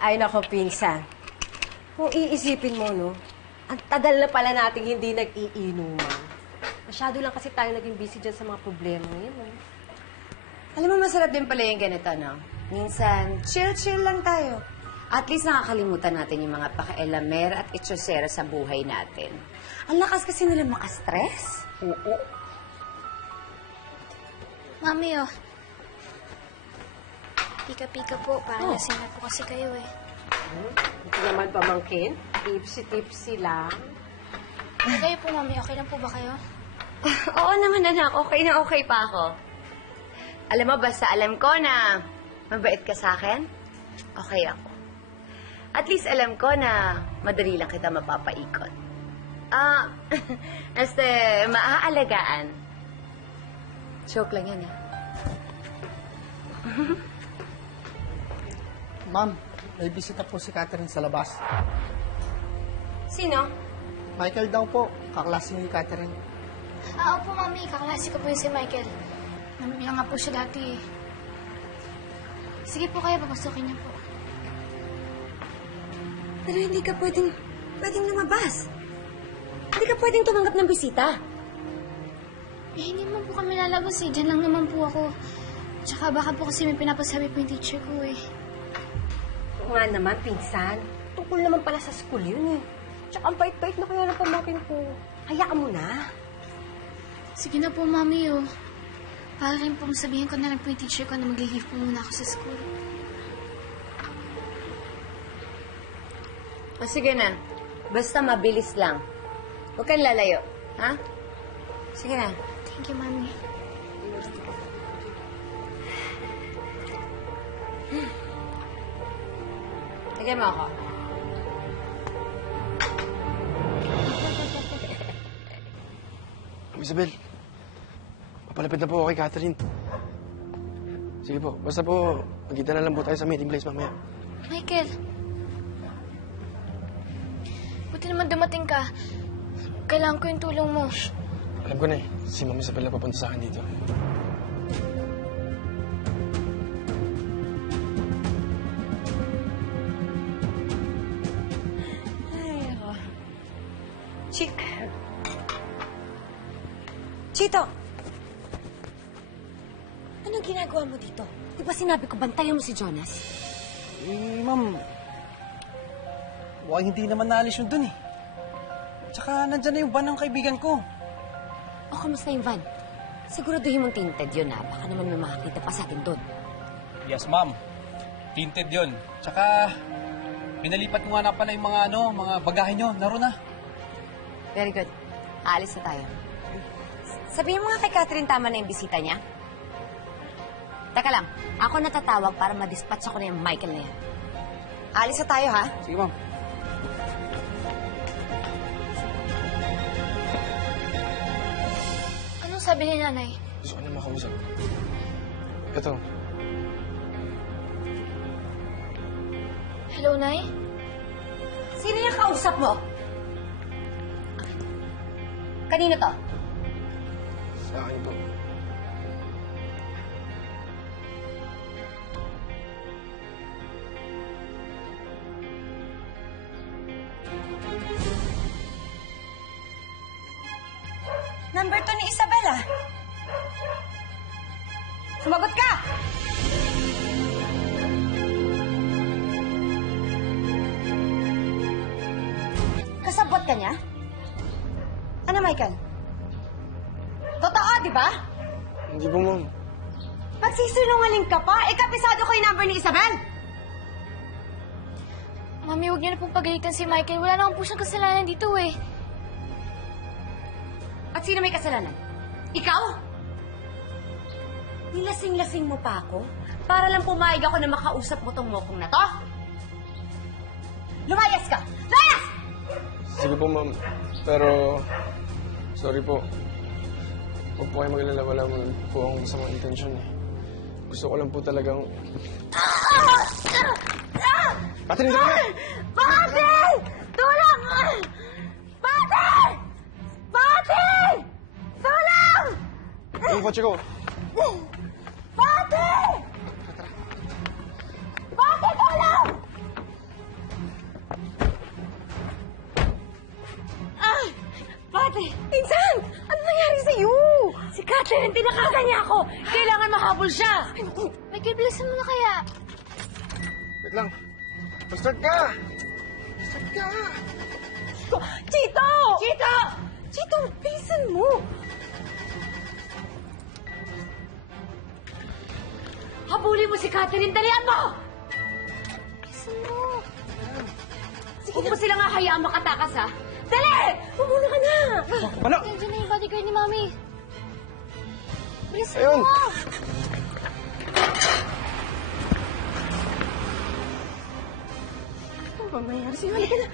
Ay, nako, pinsan. Kung iisipin mo, no, ang tagal na pala nating hindi nag-iinuman. Masyado lang kasi tayo naging busy dyan sa mga problema ngayon, no? Alam mo, masarap din pala yung ganito, no? Minsan, chill-chill lang tayo. At least nakakalimutan natin yung mga pakialamer at itsosera sa buhay natin. Ang lakas kasi nila makastress. Oo. Mami, oh. Pika-pika po. Parang lasing na po kasi kayo, eh. Hindi naman pamangkin. Tipsy-tipsy lang. Kayo po, Mami. Okay lang po ba kayo? Oo naman, anak. Okay na okay pa ako. Alam mo, basta alam ko na mabait ka sa akin, okay ako. At least alam ko na madali lang kita mapapaikot. Basta maaalagaan. Joke lang yan, eh. Ma'am, may bisita po si Catherine sa labas. Sino? Michael daw po, kaklase ni Catherine. Opo, Mami. Kaklase ko po yun si Michael. Namimiya nga po siya dati, eh. Sige po kayo, papasukin niyo po. Pero hindi ka pwedeng lumabas. Hindi ka pwedeng tumanggap ng bisita. Eh, hindi naman po kami lalabas, eh. Diyan lang naman po ako. Tsaka baka po kasi may pinapasabi po yung teacher ko, eh. Oo nga naman, pinsan. Tungkol naman pala sa school yun, eh. Tsaka ang bait-bait na kaya ng pamangkin ko. Hayaan mo na. Sige na po, Mami, oh. Para rin pong sabihin ko na lang po yung teacher ko na mag-leave po muna ako sa school. O sige na. Basta mabilis lang. Huwag kang lalayo. Ha? Sige na. Thank you, Mami. Lagyan mo ako. Isabel, papalapit na po ako kay Catherine. Sige po, basta po, magkita na lang po tayo sa meeting place mamaya. Michael. Buti naman dumating ka. Kailangan ko yung tulong mo. Alam ko na eh, si Ma'am Isabel na papunta sa akin dito. Ay, ako. Chito! Anong ginagawa mo dito? Di ba sinabi ko bantayan mo si Jonas? Eh, ma'am, hindi naman naalis yun dun eh. Tsaka nandyan na yung van ng kaibigan ko. O, kamusta yung van? Siguraduhin mong tinted yun, ha? Baka naman may makakita pa sa atin doon. Yes, ma'am. Tinted yun. Tsaka, pinalipat ko nga na pala yung mga bagahe nyo. Naroon na. Very good. Aalis na tayo. Sabihin mo nga kay Catherine tama na yung bisita niya. Teka lang, ako natatawag para madispatch ako na yung Michael na yan. Aalis na tayo, ha? Sige, ma'am. Anong sabi ni Nanay? Gusto ko na makausap. Ito, Hello, Nay? Sino yung kausap mo? Kanino to? sa akin po. Number 2 ni Isabela. Sumagot ka! Kasabot ka niya? Ano, Michael? Totoo, di ba? Hindi po, Ma'am. Magsisinungaling ka pa? Ikapisado ko yung number ni Isabel! Mami, huwag niyo na pong pagalitan si Michael. Wala naman po siyang kasalanan dito, eh. At sino may kasalanan? Ikaw? Nilasing-lasing mo pa ako? Para lang pumayag ako na makausap mo tong mokong na to? Lumayas ka! Lumayas! Sige po, Ma'am. Pero, sorry po. Huwag po kayo mag-alala. Wala mo po akong masamang intensyon eh. Gusto ko lang po talagang... Catherine, dali na! Pati! Tulong! Pati! Pati! Tulong! Yung kotse ko. Pati! Pati, tulong! Catherine, tinakasan niya ako! Kailangan mahabol siya! Michael, bilisan mo na kaya. Wait lang. Mag-start ka! Start ka! Chito! Chito! Chito, bilisan mo! Habulin mo si Catherine! Dalian mo! Bilisan mo. Huwag mo silang hahayaang makatakas, ha? Dali! Pumuna ka na! Ano? Nandiyan na yung bodyguard ni Mami. Bilisan Ayun. mo. Ano ba mayroon sa'yo? Halika na!